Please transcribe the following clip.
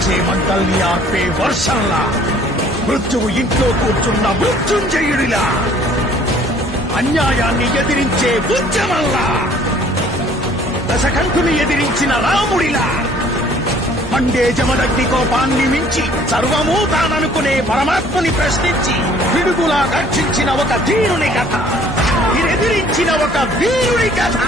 మండించే మంటల్ని ఆర్పే వర్షంలా, మృత్యువు ఇంట్లో కూర్చున్న మృత్యుంజయుడిలా, అన్యాయాన్ని ఎదిరించే ఉద్యమంలా, దశకంఠుని ఎదిరించిన రాముడిలా, మండే జమదగ్ని కోపాన్ని మించి సర్వమూ తాననుకునే పరమాత్మని ప్రశ్నించి పిడుగులా రక్షించిన ఒక ధీరుని కథ, ఎదిరించిన ఒక వీరుని కథ.